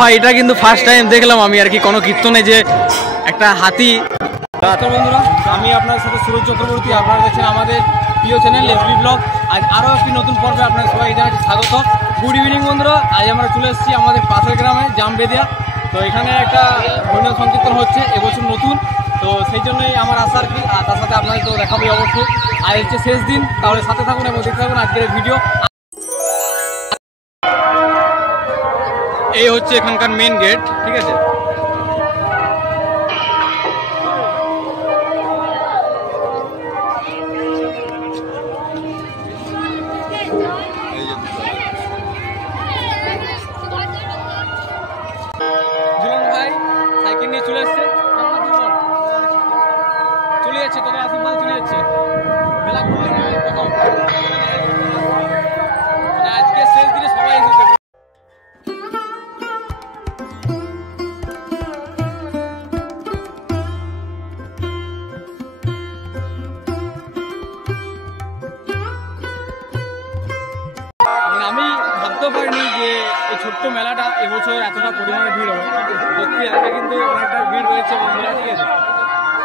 ভাই এটা কিন্তু ফার্স্ট টাইম দেখলাম আমি আর কি কোনো কীর্তনে যে একটা হাতি। বন্ধুরা আমি আপনার সাথে সুরজ চক্রবর্তী, আপনারা দেখছেন আমাদের প্রিয় চ্যানেল এফবি ব্লগ। আজ আরও একটি নতুন পর্বে আপনাদের সবাই জানাচ্ছি স্বাগত। গুড ইভিনিং বন্ধুরা, আজ আমরা চলে এসেছি আমাদের পাশের গ্রামে জামবেদিয়া। তো এখানে একটা ধর্মীয় সংকীর্তন হচ্ছে এবছর নতুন, তো সেই জন্যই আমার আশা আর কি। আর তার সাথে আপনাদের তো দেখাবো অবশ্যই। আর হচ্ছে শেষ দিন, তাহলে সাথে থাকুন এবং দেখতে থাকুন আজকের ভিডিও। এই হচ্ছে এখানকার মেন গেট, ঠিক আছে। ঝুলন ভাই সাইকেল নিয়ে চলে এসছে, চলে যাচ্ছে, তোদের আশীর্বাদ চলে যাচ্ছে। মেলা করলে মানে আজকে শেষ দিনে সবাই এসেছে। আমি ভাবতেও পারিনি যে এই ছোট্ট মেলাটা এবছর এতটা পরিমাণে ভিড় হবে। সত্যি আজকে কিন্তু অনেকটা ভিড় রয়েছে বন্ধুরা, ঠিক আছে।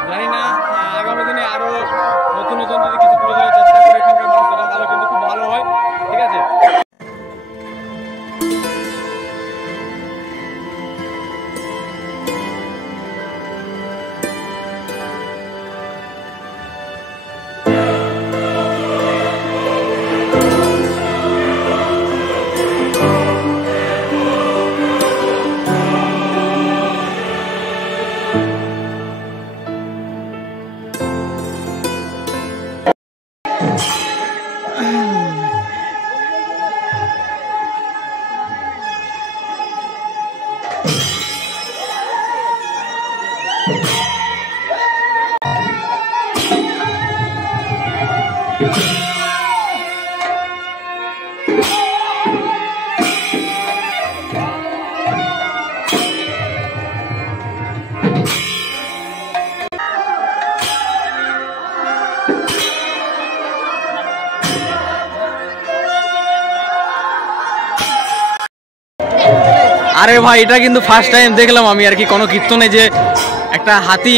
জানি না আগামী দিনে আরও নতুন নতুন যদি কিছু তুলে ধরার চেষ্টা করে এখানকার মানুষেরা, তাহলে কিন্তু খুব ভালো হয়, ঠিক আছে। আরে ভাই এটা কিন্তু ফার্স্ট টাইম দেখলাম আমি আর কি কোনো কীর্তনে যে একটা হাতি,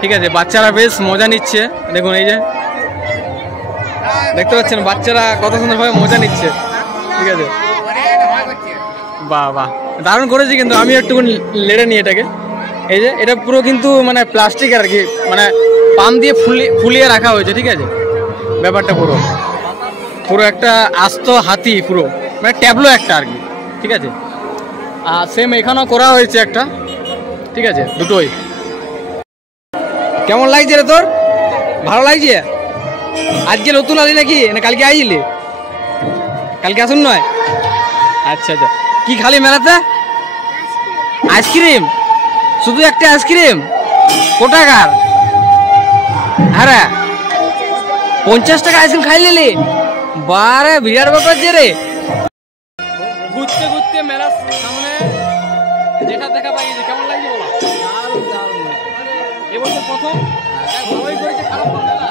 ঠিক আছে। বাচ্চারা বেশ মজা নিচ্ছে, দেখুন এই যে দেখতে পাচ্ছেন বাচ্চারা কত সুন্দরভাবে মজা নিচ্ছে, ঠিক আছে। বাহ বাহ, দারুণ করেছি। কিন্তু আমি একটু লেড়ে নিই এটাকে। এই যে এটা পুরো কিন্তু মানে প্লাস্টিক আর কি, মানে পাম দিয়ে ফুলিয়ে রাখা হয়েছে, ঠিক আছে। ব্যাপারটা পুরো পুরো একটা আস্ত হাতি, পুরো মানে ট্যাবলো একটা আর কি, ঠিক আছে। আর সেম এখানেও করা হয়েছে একটা, ঠিক আছে, দুটোই। কেমন লাগছে রে তোর? ভালো লাগছে? আজকে নতুন আলি নাকি না কালকে আইলি? কালকে আসুন নয়? আচ্ছা আচ্ছা, কি খালি মেলাতে? আইসক্রিম? শুধু একটা আইসক্রিম? কোটাকার? হ্যাঁ 50 টাকা আইসক্রিম খাই নিলি? বারে বিরাট ব্যাপার যে রে। ঘুরতে ঘুরতে মেলার সামনে যেটা দেখা পাই, কেমন লাগছে বলো? এবছর প্রথম ভালোই করেছে, খারাপ করবে না।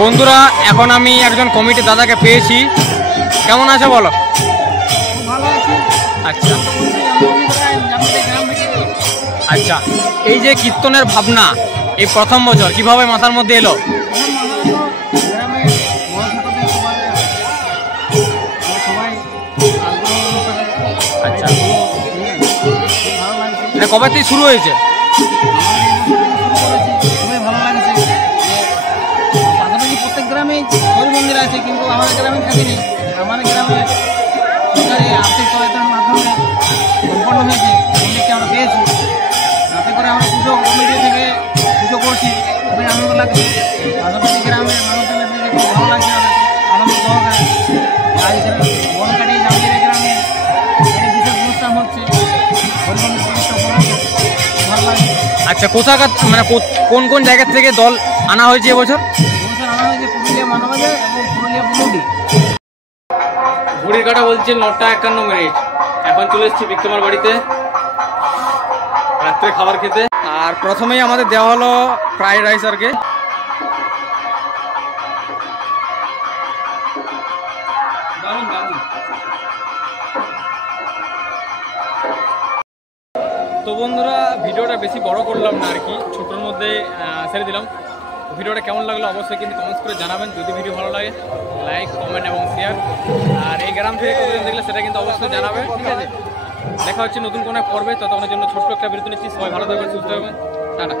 বন্ধুরা এখন আমি একজন কমিটি দাদাকে পেয়েছি। কেমন আছে বলো? আচ্ছা আচ্ছা, এই যে কীর্তনের ভাবনা এই প্রথম বছর কিভাবে মাথার মধ্যে এলো? আচ্ছা, এটা কবে থেকে শুরু হয়েছে? পাশাপাশি প্রত্যেক গ্রামে হরি মন্দির আছে, কিন্তু আমাদের গ্রামে থাকেনি। আমাদের গ্রামে সরকারি আর্থিক সহায়তার মাধ্যমে সম্পন্ন হয়েছে, মন্দিরকে আমরা পেয়েছি। তাতে করে আমরা পুজো কমিটি থেকে পুজো করছি, খুবই আনন্দ লাগছে। পাশাপাশি গ্রামের মানুষদের খুব ভালো লাগছে, আনন্দ সহকারে। আজ বন কাটিয়ে জামবেদিয়া গ্রামে বিশেষ অনুষ্ঠান হচ্ছে হরি মন্দির প্রতিষ্ঠা উপলক্ষে, ভালো লাগছে। আচ্ছা, কোথাকার মানে কোন কোন জায়গা থেকে দল আনা হয়েছে এবছর? আনা হয়েছে পুরুলিয়া মানবাজার এবং পুরুলিয়া বুলুডি। ঘড়ির কাটা বলছে 9টা 51 এখন চলে এসেছি বিক্রমার বাড়িতে রাত্রে খাবার খেতে। আর প্রথমেই আমাদের দেওয়া হলো ফ্রাইড রাইস আর কি। দারুণ দারুণ। তো বন্ধুরা ভিডিওটা বেশি বড় করলাম না আর কি, ছোটোর মধ্যে ছেড়ে দিলাম। ভিডিওটা কেমন লাগলো অবশ্যই কিন্তু কমেন্টস করে জানাবেন। যদি ভিডিও ভালো লাগে লাইক কমেন্ট এবং শেয়ার। আর এই গ্রাম থেকে কতদিন দেখলে সেটা কিন্তু অবশ্যই জানাবেন, ঠিক আছে? দেখা হচ্ছে নতুন কোনো পর্বে, ততক্ষণের জন্য ছোট্ট একটা বিরতি নিচ্ছি। সবাই ভালো থাকবেন, সুস্থ থাকবেন, টাটা।